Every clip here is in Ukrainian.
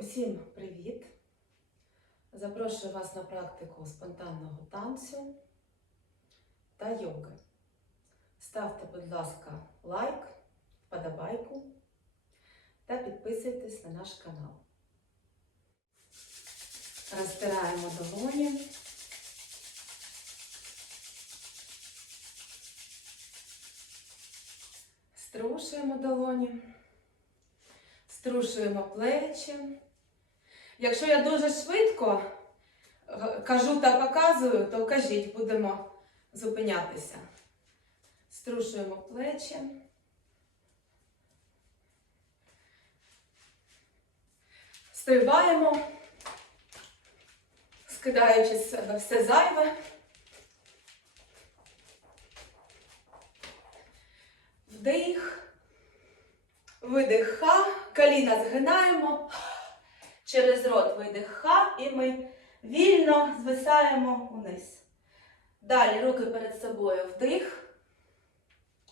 Усім привіт! Запрошую вас на практику спонтанного танцю та йоги. Ставте, будь ласка, лайк, вподобайку та підписуйтесь на наш канал. Розтираємо долоні. Струшуємо долоні. Струшуємо плечі. Якщо я дуже швидко е, кажу та показую, то кажіть, будемо зупинятися. Струшуємо плечі. Стрибаємо, скидаючи з себе все зайве. Вдих. Видих ха, коліна згинаємо, через рот видих ха, і ми вільно звисаємо вниз. Далі руки перед собою вдих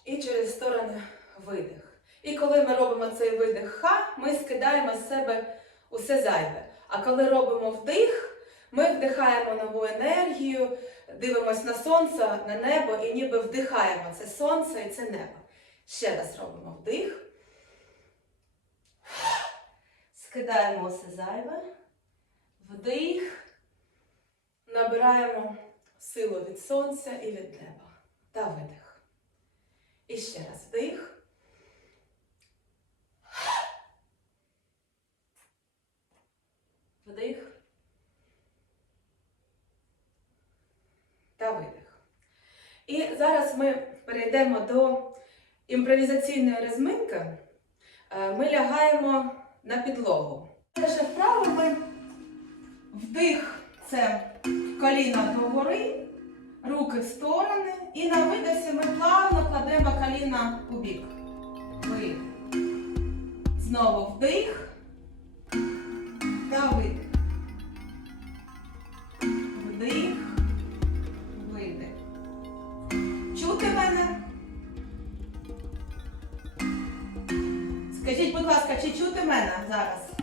і через сторони видих. І коли ми робимо цей видих ха, ми скидаємо з себе усе зайве. А коли робимо вдих, ми вдихаємо нову енергію, дивимося на сонце, на небо і ніби вдихаємо це сонце і це небо. Ще раз робимо вдих. Скидаємо усе зайве. Вдих. Набираємо силу від сонця і від неба. Та видих. І ще раз вдих. Вдих. Та видих. І зараз ми перейдемо до імпровізаційної розминки. Е, Ми лягаємо на підлогу. Перша вправа ми вдих це коліна догори, руки в сторони. І на видосі ми плавно кладемо коліна у бік. Видих. Знову вдих та видих. Вдих, видих. Чути мене? Скажіть, будь ласка, чи чути мене зараз?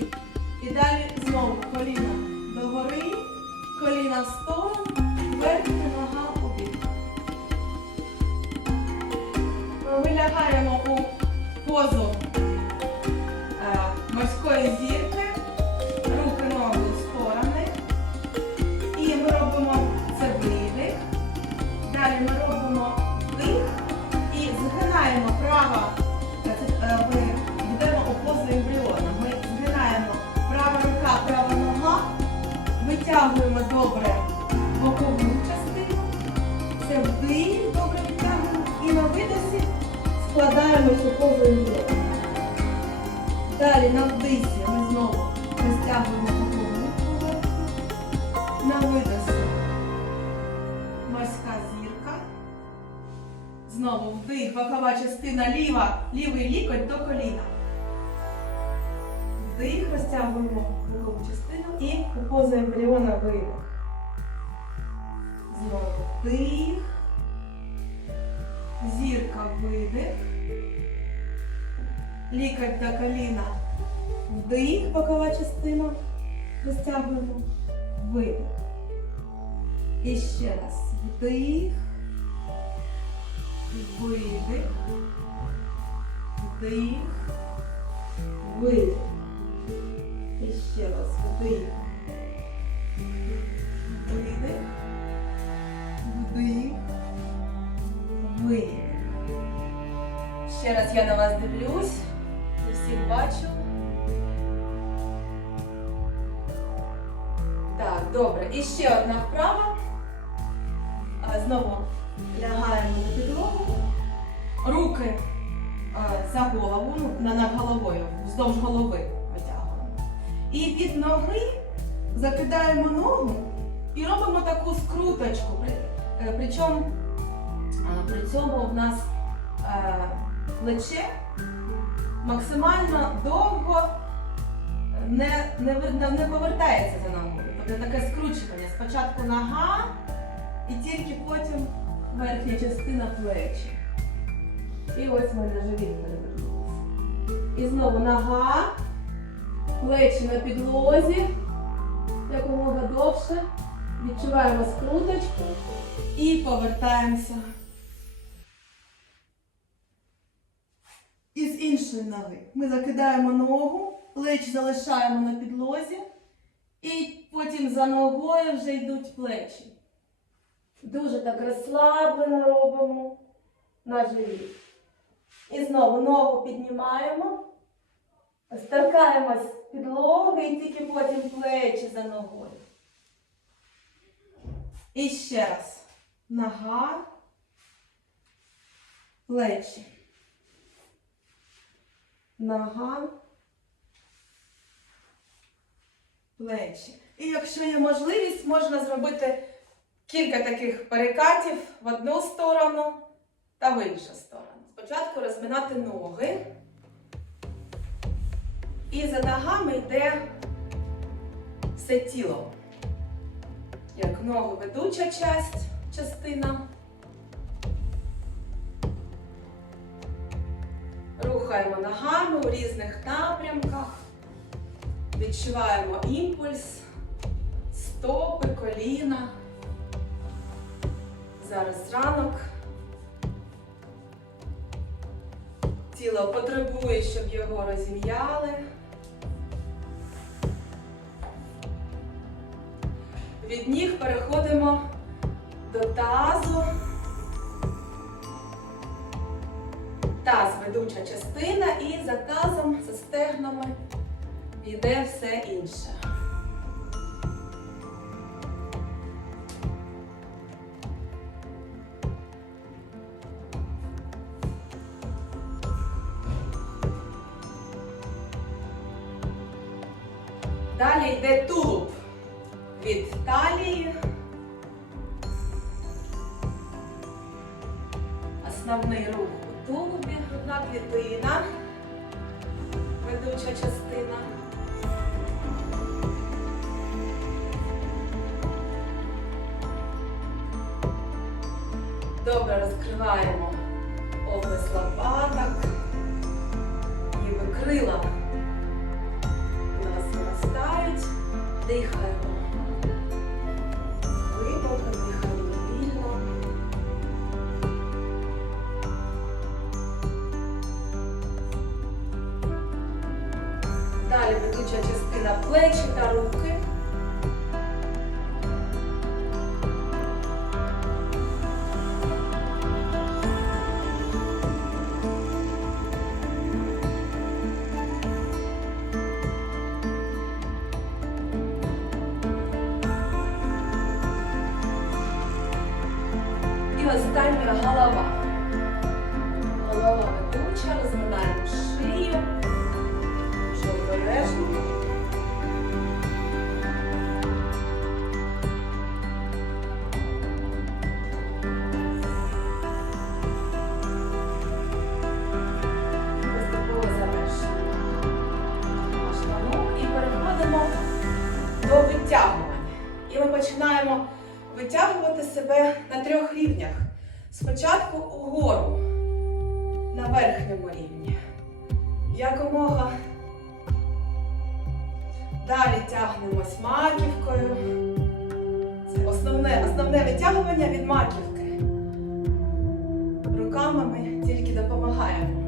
Та. І далі знову коліна догори, коліна в сторону, верхня нога у бік. Ми лягаємо у позу е, морської зірки, витягуємо добре бокову частину. Це вдих, добре витягуємо. І на видосі складаємось у позу ембріона. Далі на вдисі ми знову розтягуємо бокову поверхню. На видосі морська зірка. Знову вдих, бокова частина ліва, лівий лікоть до коліна. Вдих, розтягуємо і у позу ембріона видих. Знову вдих. Зірка видих. Лікоть до коліна. Вдих, бокова частина. Розтягуємо. Видих. І ще раз. Вдих. Видих. Вдих. Видих. І раз. Вдих. Видих. Вдих. Видих. Ще раз я на вас дивлюсь. Я всіх бачу. Так, добре. І ще одна вправа. Знову лягаємо на підлогу. Руки за голову, ну, над головою, вздовж голови. І від ноги закидаємо ногу і робимо таку скруточку. Е, Причому е, при цьому в нас е, плече максимально довго не, не, не повертається за ногою. Тобто таке скручування. Спочатку нога і тільки потім верхня частина плечі. І ось ми на живіт перевернулися. І знову нога, плечі на підлозі, якомога довше. Відчуваємо скруточку і повертаємося. І з іншої ноги. Ми закидаємо ногу, плечі залишаємо на підлозі, і потім за ногою вже йдуть плечі. Дуже так розслаблено робимо на живіт. І знову ногу піднімаємо, торкаємось підлоги і тільки потім плечі за ногою. І ще раз. Нога, плечі. Нога, плечі. І якщо є можливість, можна зробити кілька таких перекатів в одну сторону та в іншу сторону. Спочатку розминати ноги. І за ногами йде все тіло. Як ногу ведуча часть, частина. Рухаємо ногами у різних напрямках. Відчуваємо імпульс, стопи, коліна. Зараз ранок. Тіло потребує, щоб його розім'яли. Від ніг переходимо до тазу. Таз ведуча частина і за тазом, за стегнами йде все інше. Далі йде тулуб від талії. Основний рух у тулубі, грудна клітина, ведуча частина. Добре розкриваємо область лопаток, ніби крила у нас виростають. Дихаємо. Основне витягування від маківки. Руками ми тільки допомагаємо.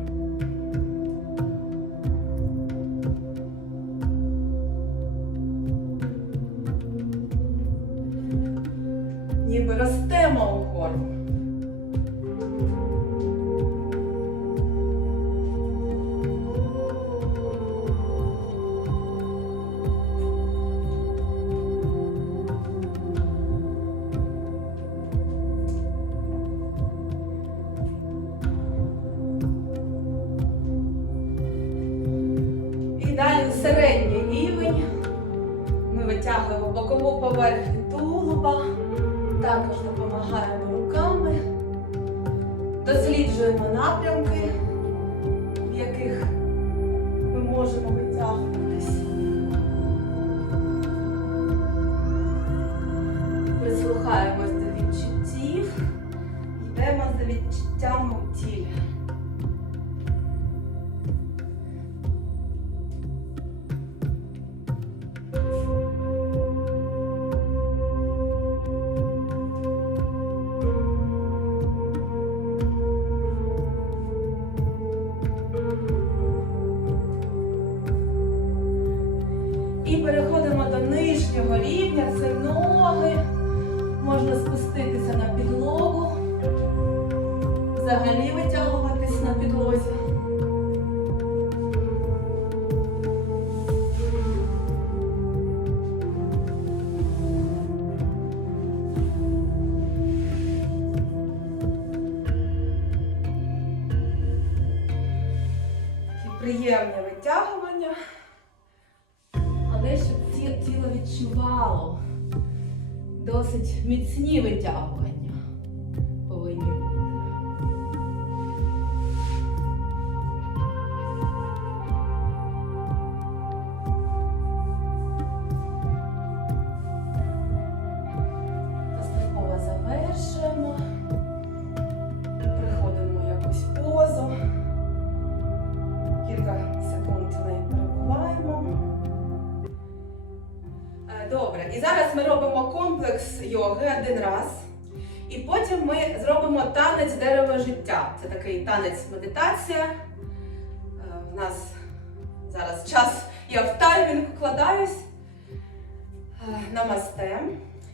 середній рівень. Ми витягуємо бокову поверхню тулуба, також допомагаємо руками, досліджуємо напрямки, в яких ми можемо витягнути. Приємні витягування. Але щоб тіло відчувало досить міцні витягування І потім ми зробимо танець дерева життя. Це такий танець медитація. Е, В нас зараз час, я в таймінг вкладаюсь. Е, Намасте.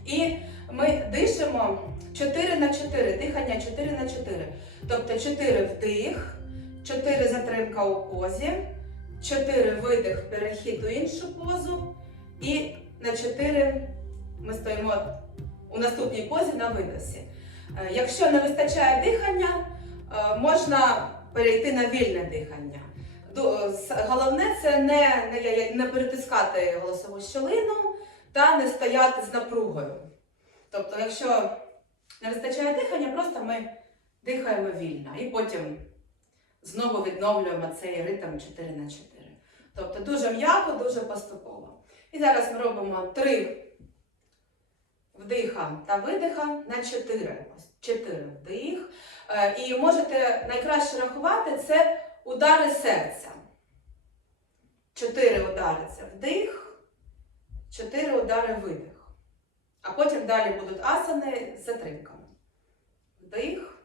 І ми дишимо 4 на 4, дихання 4 на 4. Тобто 4 вдих, 4 затримка у позі, 4 видих, перехід у іншу позу. І на 4 ми стоїмо у наступній позі на видосі. Е, Якщо не вистачає дихання, е, можна перейти на вільне дихання. Головне це не, не, не перетискати голосову щелину та не стояти з напругою. Тобто, якщо не вистачає дихання, просто ми дихаємо вільно і потім знову відновлюємо цей ритм 4 на 4. Тобто дуже м'яко, дуже поступово. І зараз ми робимо 3 вдиха та видиха на 4. Ось 4 вдих. Е, І можете найкраще рахувати це удари серця. 4 удари це вдих, 4 удари видих. А потім далі будуть асани з затримками. Вдих.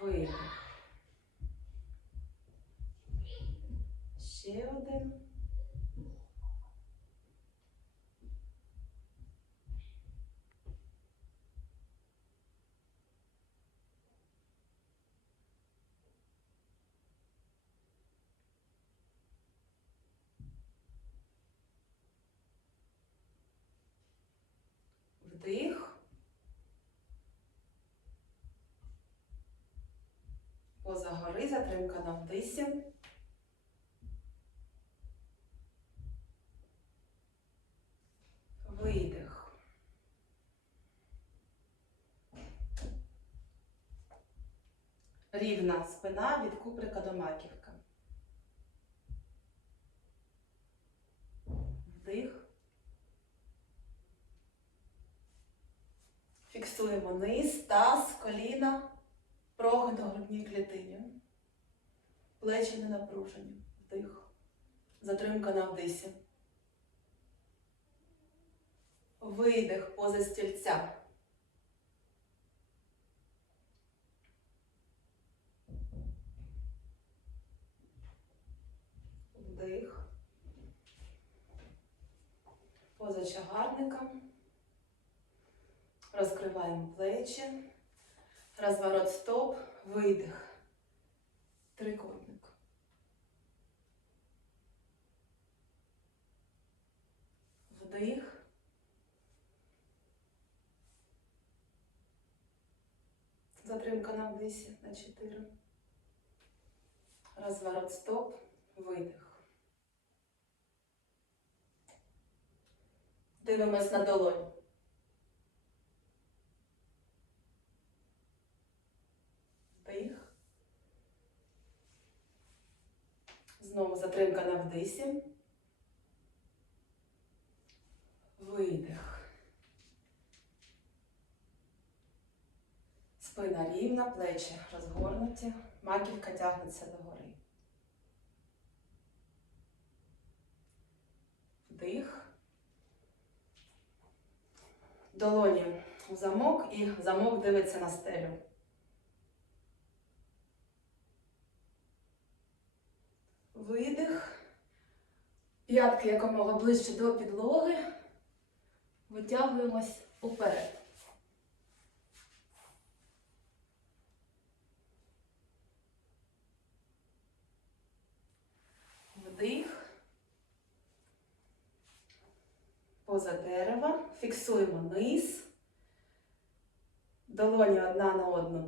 Видих. Ще один. Вдих. Поза гори, затримка на вдисі. Видих. Рівна спина від куприка до маківки. Вдих. Фіксуємо низ, таз, коліна, прогин до грудній клітині. Плечі не напружені. Вдих. Затримка на вдисі. Видих поза стільця. Вдих. Поза чагарника. Розкриваємо плечі. Розворот стоп. Видих. Трикутник. Вдих. Затримка на вдисі на 4. Розворот стоп, видих. Дивимось на долонь. Вдих. Знову затримка на вдисі. Видих. Спина рівна, плечі розгорнуті, маківка тягнеться догори. Вдих. Долоні в замок і замок дивиться на стелю. Видих. П'ятки якомога ближче до підлоги. Витягуємось уперед. Вдих. Поза дерева. Фіксуємо низ. Долоні одна на одну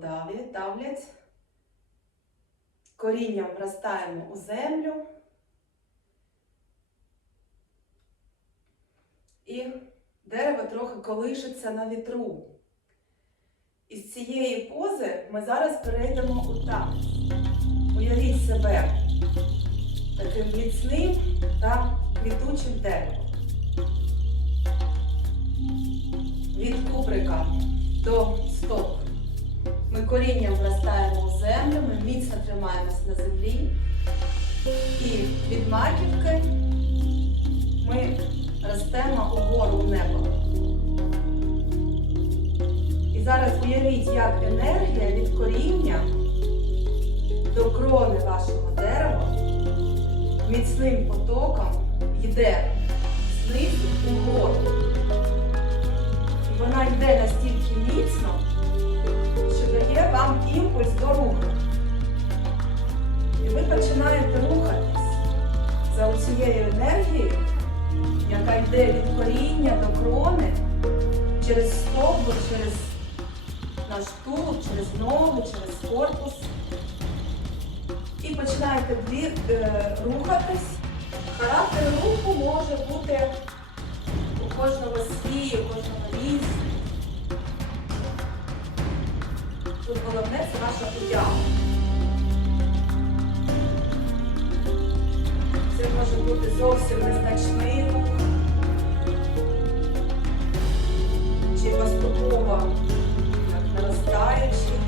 давлять. Корінням вростаємо у землю. І дерево трохи колишиться на вітру. Із цієї пози ми зараз перейдемо у танець. Уявіть себе таким міцним та квітучим деревом. Від кубрика до стоп. Ми корінням вростаємо у землю, ми міцно тримаємось на землі. І від маківки ми ростемо угору в небо. І зараз уявіть, як енергія від коріння до крони вашого дерева міцним потоком йде знизу угору. І вона йде настільки міцно, що дає вам імпульс до руху. І ви починаєте рухатись за цією енергією, яка йде від коріння до крони, через стовбур, через наш тулуб, через ноги, через корпус. І починаєте е, рухатись. Характер руху може бути у кожного свій, у кожного різний. Тут головне це ваша уява. Це може бути зовсім незначний рух. Чи поступово як наростаючий.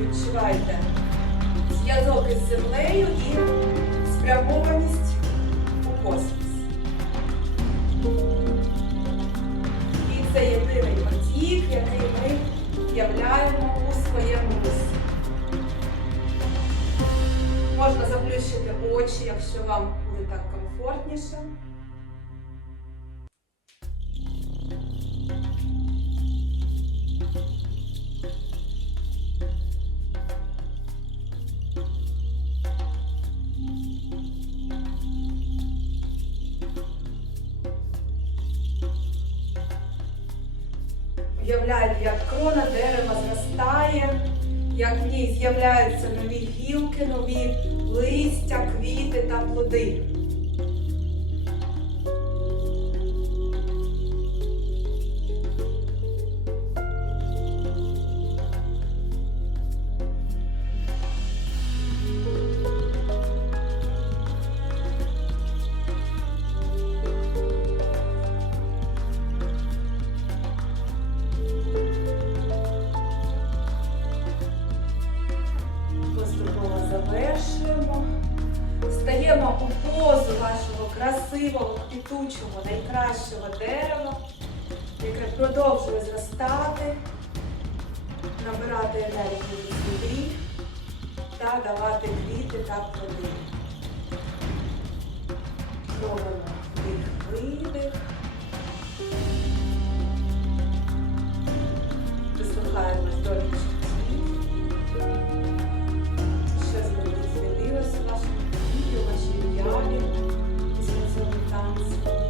Відчувайте зв'язок із землею і спрямованість у космос. І це єдиний потік, який ми являємо у своєму заплющити очі, якщо вам буде так комфортніше. Як в ній з'являються нові гілки, нові листя, квіти та плоди. квітучого, найкращого дерева, яке продовжує зростати, набирати енергію від землі та давати квіти та плоди. Робимо вдих-видих. Вислухаємось до інших слів. Що змінилося в вашому житті, у вашій уяві. podcast.